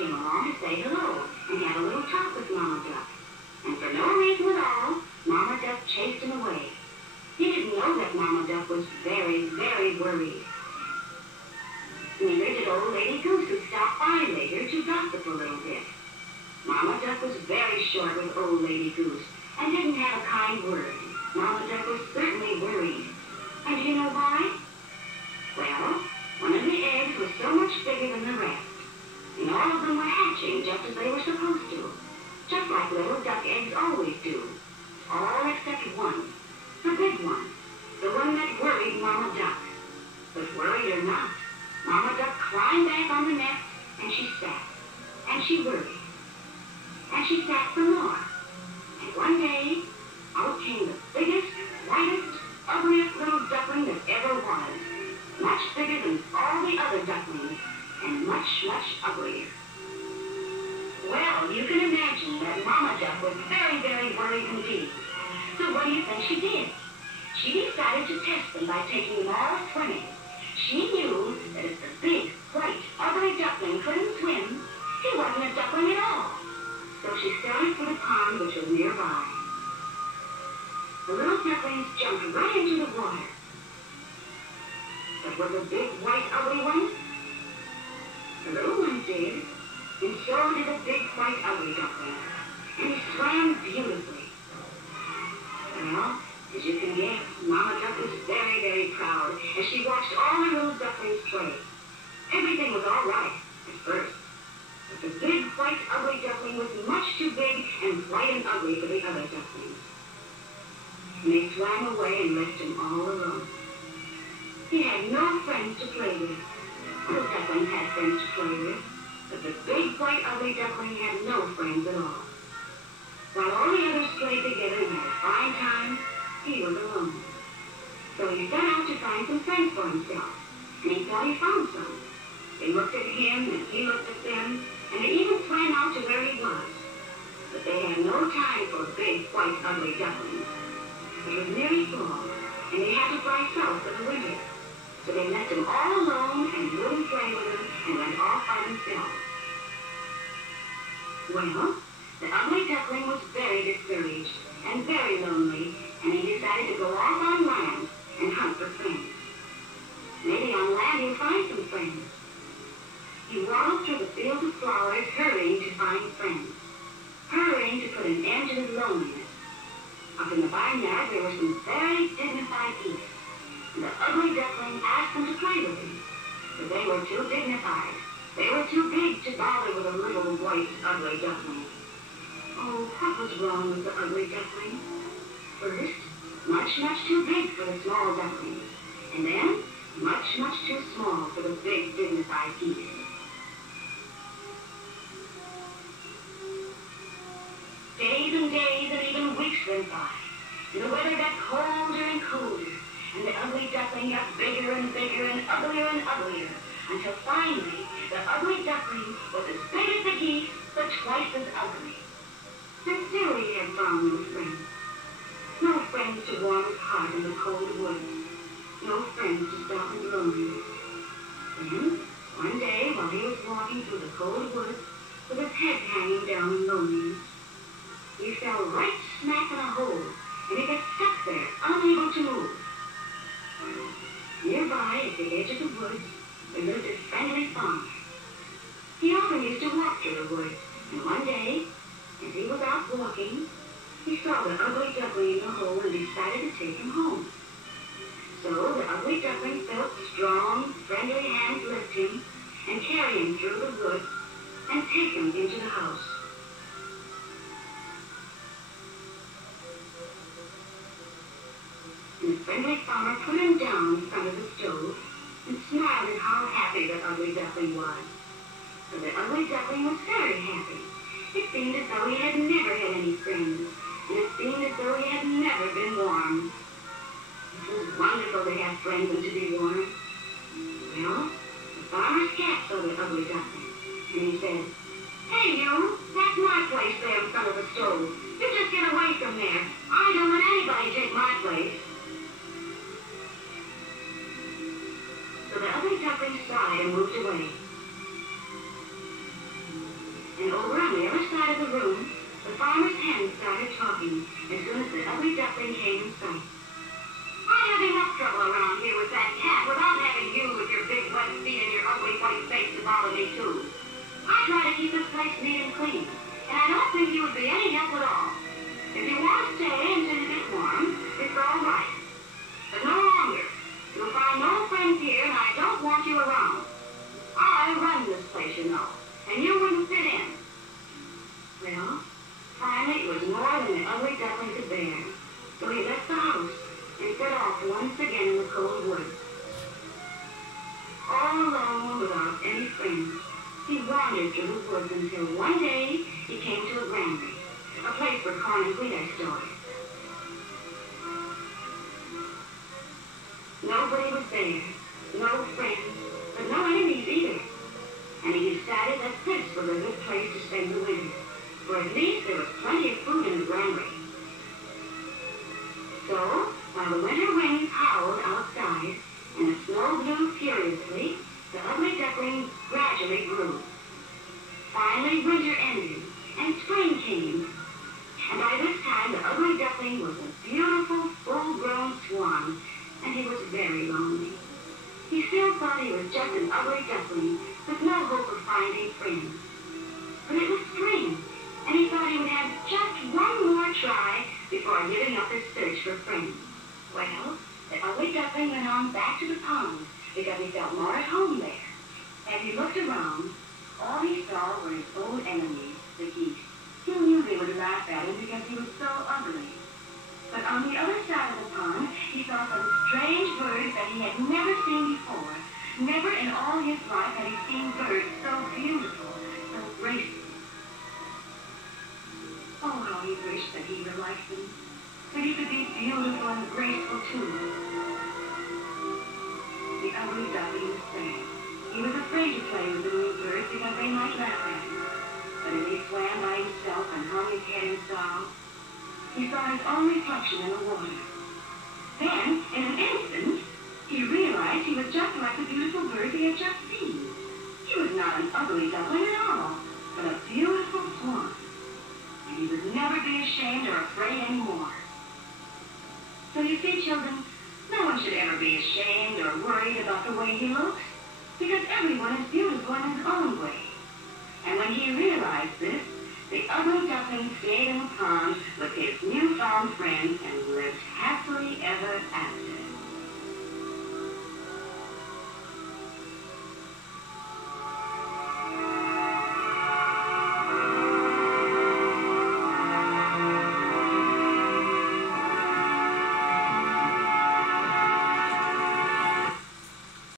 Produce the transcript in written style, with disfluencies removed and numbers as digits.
came along to say hello and have a little talk with Mama Duck. And for no reason at all, Mama Duck chased him away. He didn't know that Mama Duck was very, very worried. Neither did old Lady Goose, who stopped by later to gossip a little bit. Mama Duck was very short with old Lady Goose and didn't have a kind word. Mama Duck was certainly worried. And do you know why? Well, one of the eggs was so much bigger than the rest, and all of them were hatching just as they were supposed to, just like little duck eggs always do, all except one, the big one, the one that worried Mama Duck. But worried or not, Mama Duck climbed back on the nest, and she sat, and she worried, and she sat some more. And one day, out came the biggest, whitest, ugliest little duckling that ever was, much bigger than all the other ducklings, and much, much uglier. Well, you can imagine that Mama Duck was very, very worried indeed. So what do you think she did? She decided to test them by taking them all swimming. She knew that if the big, white, ugly duckling couldn't swim, he wasn't a duckling at all. So she started for the pond which was nearby. The little ducklings jumped right into the water. But was the big, white, ugly one? The little one did, and so did the big, white, ugly duckling. And he swam beautifully. Well, as you can guess, Mama Duck was very, very proud as she watched all the little ducklings play. Everything was all right at first, but the big, white, ugly duckling was much too big and white and ugly for the other ducklings. And they swam away and left him all alone. He had no friends to play with. Other ducklings had friends to play with, but the big, white, ugly duckling had no friends at all. While all the others played together and had a fine time, he was alone. So he set out to find some friends for himself, and he thought he found some. They looked at him, and he looked at them, and they even swam out to where he was. But they had no time for big, white, ugly ducklings. It was nearly fall, and they had to fly south for the winter. So they left him all alone and wouldn't play with him and went off by themselves. Well, the ugly duckling was very discouraged and very lonely, and he decided to go off on land and hunt for friends. Maybe on land he'll find some friends. He waddled through the fields of flowers, hurrying to find friends, hurrying to put an end to his loneliness. Up in the barnyard there were some very dignified geese, and the ugly duckling asked them to play with him, but they were too dignified. They were too big to bother with a little white, ugly duckling. Oh, what was wrong with the ugly duckling? First, much, much too big for the small ducklings, and then much, much too small for the big, dignified geese. Days and days and even weeks went by, and the weather got colder and colder, and the ugly duckling got bigger and bigger and uglier, until finally the ugly duckling was as big as the geese, but twice as ugly. And still he had found no friends. No friends to warm his heart in the cold woods. No friends to stop his loneliness. Then, one day, while he was walking through the cold woods, with his head hanging down in loneliness, he fell right smack in a hole, and he got stuck there, unable to move. Nearby, at the edge of the woods, there lived a friendly farmer. He often used to walk through the woods, and one day, as he was out walking, he saw the ugly duckling in the hole and decided to take him home. So the ugly duckling felt strong, friendly hands lift him and carry him through the woods and take him into the house. And the friendly farmer put him down in front of the stove and smiled at how happy the ugly duckling was. For the ugly duckling was very happy. It seemed as though he had never had any friends, and it seemed as though he had never been warm. It was wonderful to have friends and to be warm. Well, the farmer's cat saw the ugly duckling, and he said, "Hey, you, that's my place there in front of the stove. You just get away from there. I don't let anybody take my place." So the ugly duckling sighed and moved away. And over on the other side of the room, the farmer's hen started talking as soon as the ugly duckling came in sight. I have enough trouble around here with that cat without having you with your big wet feet and your ugly white face to bother me too. I try to keep this place neat and clean, and I don't think you would be any help at all. If you want to stay until you get warm, it's all right. But no longer. You'll find no friends here, and I don't want you around. I run this place, you know, and you wouldn't fit in. Well, finally it was more than the ugly duckling could bear, so he left the house and set off once again in the cold woods. All alone without any friends, he wandered through the woods until one day he came to a granary, a place where corn and wheat are stored. Nobody was there, no friends, but no enemies either. And he decided that this was a good place to spend the winter, for at least there was plenty of food in the granary. So, while the winter winds howled outside and the snow blew furiously, the ugly duckling gradually grew. Finally, winter ended, and spring came. And by this time, the ugly duckling was a beautiful, full-grown swan, and he was very lonely. He still thought he was just an ugly duckling with no hope of finding friends. But it was spring, and he thought he would have just one more try before giving up his search for friends. Well, the ugly duckling went on back to the pond because he felt more at home there. As he looked around, all he saw were his old enemies, the geese. He knew they would laugh at him because he was so ugly. But on the other side of the pond, he saw some strange birds that he had never seen before. Never in all his life had he seen birds so beautiful, so graceful. Oh, how he wished that he were like them, that he could be beautiful and graceful too. The ugly duckling was sad. He was afraid to play with the little birds because they might laugh at him. But as he swam by himself and hung his head in sorrow, he saw his own reflection in the water. Then, in an instant, he realized he was just like the beautiful bird he had just seen. He was not an ugly duckling at all, but a beautiful swan. And he would never be ashamed or afraid anymore. So you see, children, no one should ever be ashamed or worried about the way he looks, because everyone is beautiful in his own way. And when he realized this, the ugly duckling stayed in the pond with his newfound friends and